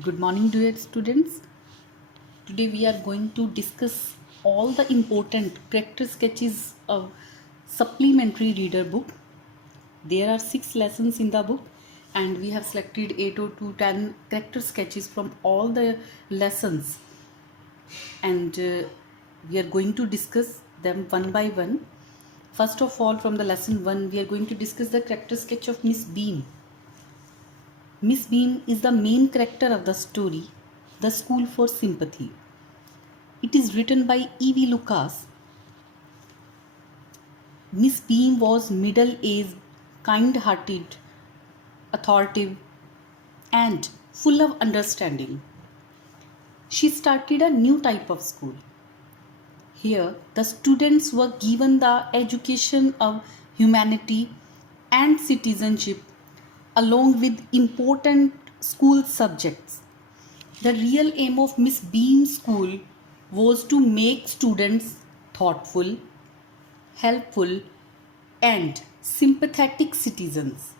Good morning, dear students. Today we are going to discuss all the important character sketches of supplementary reader book. There are 6 lessons in the book, and we have selected 8 or 2 10 character sketches from all the lessons, and we are going to discuss them one by one. First of all, from the lesson 1, we are going to discuss the character sketch of Miss Beam. Miss Beam is the main character of the story, The School for Sympathy. It is written by E.V. Lucas. Miss Beam was middle-aged, kind-hearted, authoritative, and full of understanding. She started a new type of school. Here, the students were given the education of humanity and citizenship along with important school subjects. The real aim of Miss Beam's school was to make students thoughtful, helpful, and sympathetic citizens.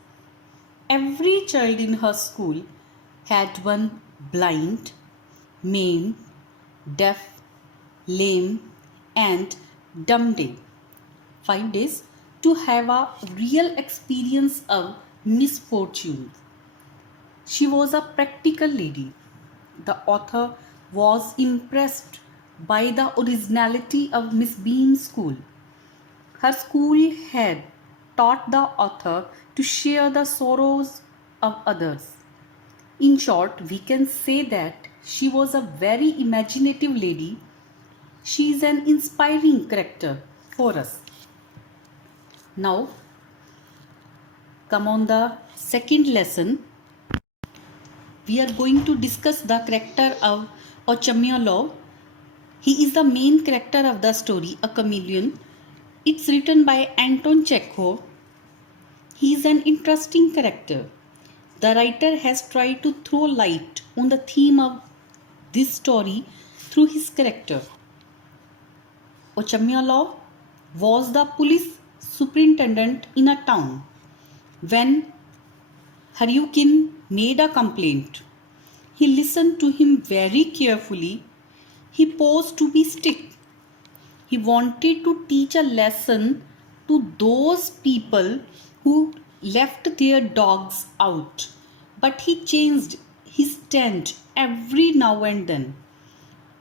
Every child in her school had one blind, maimed, deaf, lame, and dumb day. 5 days to have a real experience of misfortune. She was a practical lady. The author was impressed by the originality of Miss Beam's school. Her school had taught the author to share the sorrows of others. In short, we can say that she was a very imaginative lady. She is an inspiring character for us. Now, come on the second lesson. We are going to discuss the character of Ochamayolo. He is the main character of the story, a chameleon. It's written by Anton Chekhov. He is an interesting character. The writer has tried to throw light on the theme of this story through his character. Ochamayolo was the police superintendent in a town when Haryukin made a complaint. He listened to him very carefully. He paused to be strict. He wanted to teach a lesson to those people who left their dogs out, but he changed his stand every now and then.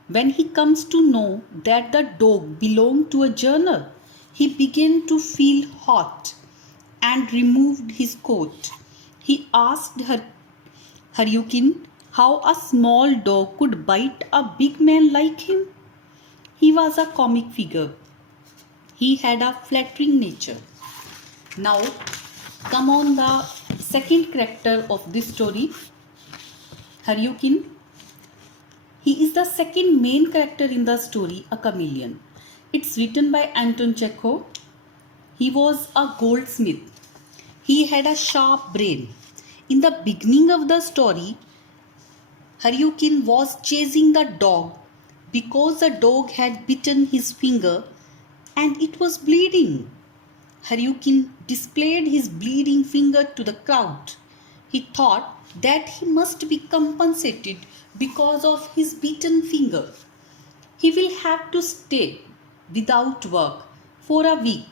When he comes to know that the dog belonged to a journal, he began to feel hot and removed his coat. He asked Haryukin how a small dog could bite a big man like him. He was a comic figure. He had a flattering nature. Now, come on the second character of this story, Haryukin. He is the second main character in the story, a chameleon. It's written by Anton Chekhov. He was a goldsmith. He had a sharp brain. In the beginning of the story, Haryukin was chasing the dog because the dog had bitten his finger and it was bleeding. Haryukin displayed his bleeding finger to the crowd. He thought that he must be compensated because of his beaten finger. He will have to stay without work for a week.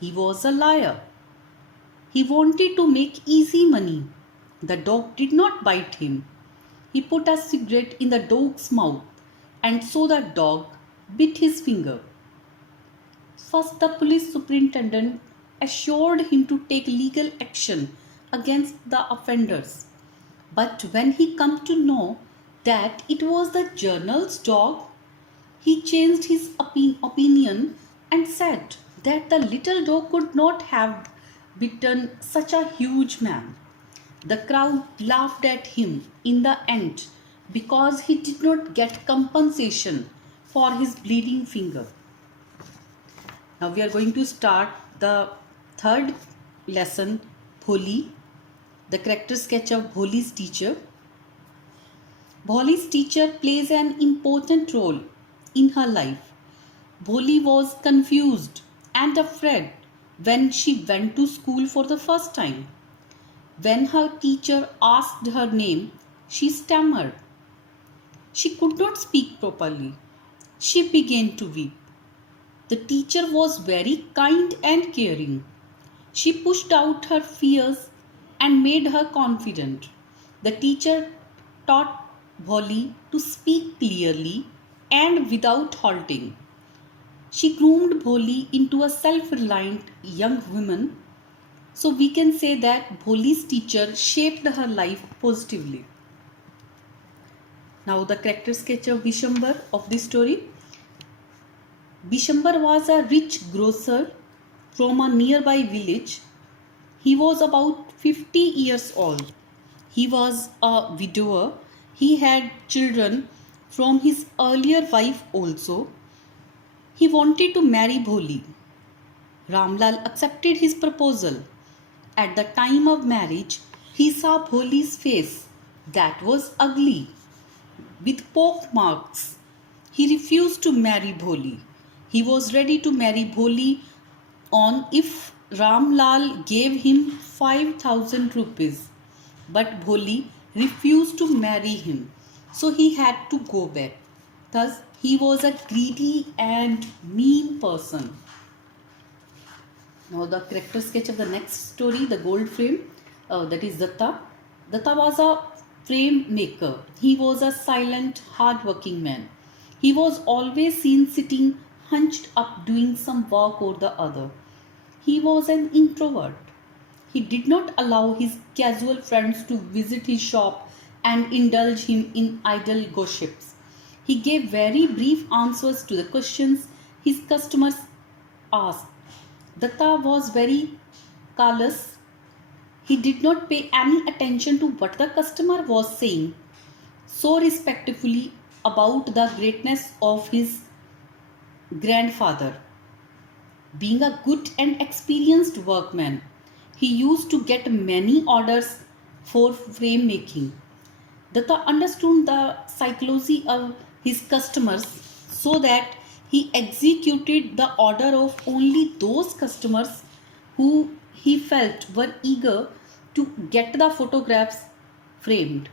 He was a liar. He wanted to make easy money. The dog did not bite him. He put a cigarette in the dog's mouth, and so the dog bit his finger. First, the police superintendent assured him to take legal action against the offenders. But when he came to know that it was the journal's dog, he changed his opinion and said that the little dog could not have bitten such a huge man. The crowd laughed at him in the end because he did not get compensation for his bleeding finger. Now we are going to start the third lesson, Bholi, the character sketch of Bholi's teacher. Bholi's teacher plays an important role in her life. Bholi was confused and afraid when she went to school for the first time. When her teacher asked her name, She stammered. She could not speak properly. She began to weep. The teacher was very kind and caring. She pushed out her fears and made her confident. The teacher taught Bholi to speak clearly and without halting. She groomed Bholi into a self reliant young woman. So we can say that Bholi's teacher shaped her life positively. Now, the character sketch of Bishambar of this story. Bishambar was a rich grocer from a nearby village. He was about 50 years old. He was a widower. He had children from his earlier wife also. He wanted to marry Bholi. Ramlal accepted his proposal. At the time of marriage, he saw Bholi's face that was ugly with pock marks. He refused to marry Bholi. He was ready to marry Bholi on if Ramlal gave him 5,000 rupees. But Bholi refused to marry him. So he had to go back. Thus, he was a greedy and mean person. Now, the character sketch of the next story, the gold frame, that is Datta. Datta was a frame maker. He was a silent, hard-working man. He was always seen sitting hunched up doing some work or the other. He was an introvert. He did not allow his casual friends to visit his shop and indulge him in idle gossips. He gave very brief answers to the questions his customers asked. Datta was very callous. He did not pay any attention to what the customer was saying so respectfully about the greatness of his grandfather. Being a good and experienced workman, he used to get many orders for frame making. Datta understood the psychology of his customers so that he executed the order of only those customers who he felt were eager to get the photographs framed.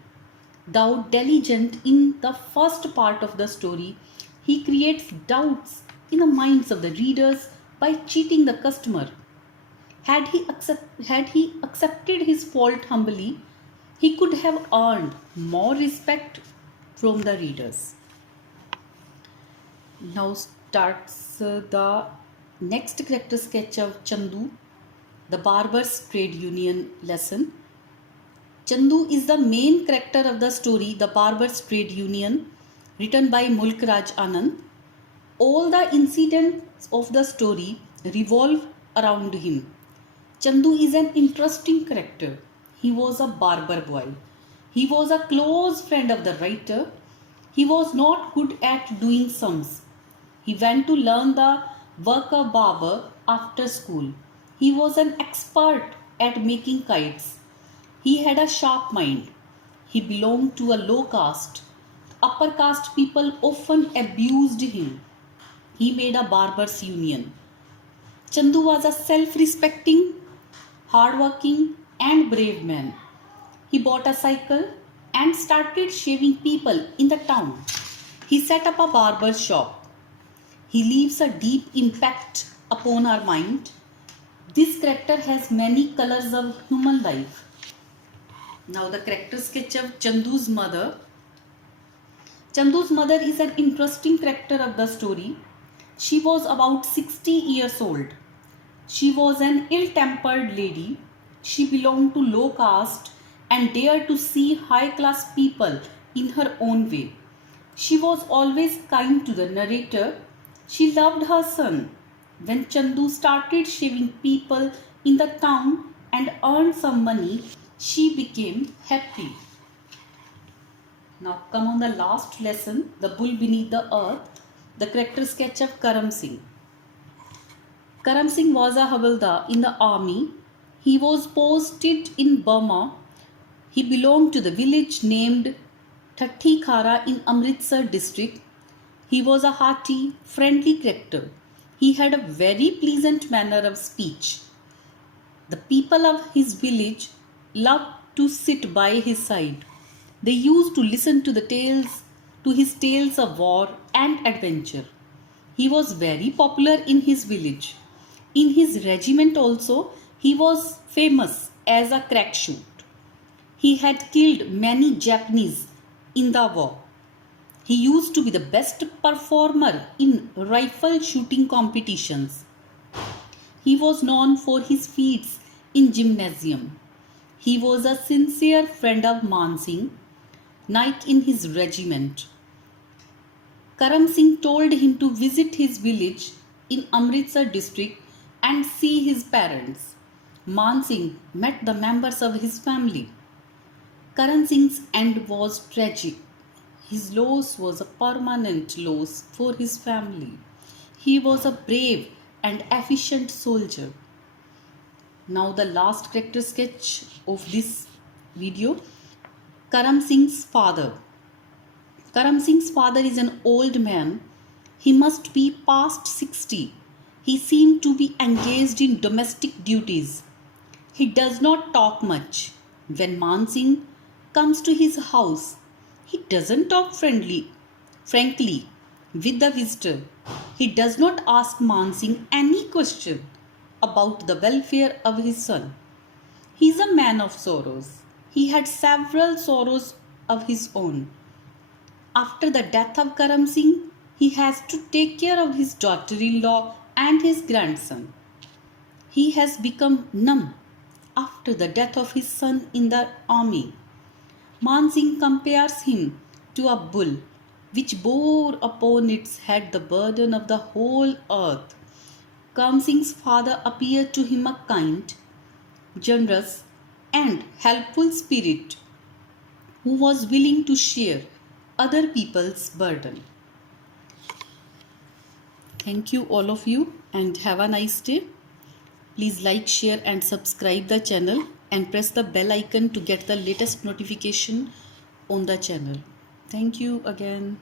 Though diligent in the first part of the story, he creates doubts in the minds of the readers by cheating the customer. Had he accepted his fault humbly, he could have earned more respect from the readers. Now starts the next character sketch of Chandu, the barber's trade union lesson. Chandu is the main character of the story, The Barber's Trade Union, written by Mulk Raj Anand. All the incidents of the story revolve around him. Chandu is an interesting character. He was a barber boy. He was a close friend of the writer. He was not good at doing sums. He went to learn the work of barber after school. He was an expert at making kites. He had a sharp mind. He belonged to a low caste. Upper caste people often abused him. He made a barber's union. Chandu was a self-respecting, hard-working and brave man. He bought a cycle and started shaving people in the town. He set up a barber shop. He leaves a deep impact upon our mind. This character has many colors of human life. Now the character sketch of Chandu's mother. Chandu's mother is an interesting character of the story. She was about 60 years old. She was an ill-tempered lady. She belonged to low caste and dared to see high-class people in her own way. She was always kind to the narrator. She loved her son. When Chandu started shaving people in the town and earned some money, she became happy. Now come on the last lesson, The Bull Beneath the Earth, the character sketch of Karam Singh. Karam Singh was a Havildar in the army. He was posted in Burma. He belonged to the village named Thatti Khara in Amritsar district. He was a hearty, friendly character. He had a very pleasant manner of speech. The people of his village loved to sit by his side. They used to listen to his tales of war and adventure. He was very popular in his village. In his regiment also, he was famous as a crack shot. He had killed many Japanese in the war. He used to be the best performer in rifle shooting competitions. He was known for his feats in gymnasium. He was a sincere friend of Man Singh, knight in his regiment. Karam Singh told him to visit his village in Amritsar district and see his parents. Man Singh met the members of his family. Karan Singh's end was tragic. His loss was a permanent loss for his family. He was a brave and efficient soldier. Now the last character sketch of this video. Karam Singh's father. Karam Singh's father is an old man. He must be past 60. He seemed to be engaged in domestic duties. He does not talk much. When Man Singh comes to his house, he doesn't talk frankly with the visitor. He does not ask Man Singh any question about the welfare of his son. He is a man of sorrows. He had several sorrows of his own. After the death of Karam Singh, he has to take care of his daughter-in-law and his grandson. He has become numb after the death of his son in the army. Man Singh compares him to a bull which bore upon its head the burden of the whole earth. Karam Singh's father appeared to him a kind, generous, and helpful spirit who was willing to share other people's burden. Thank you all of you and have a nice day. Please like, share and subscribe the channel and press the bell icon to get the latest notification on the channel. Thank you again.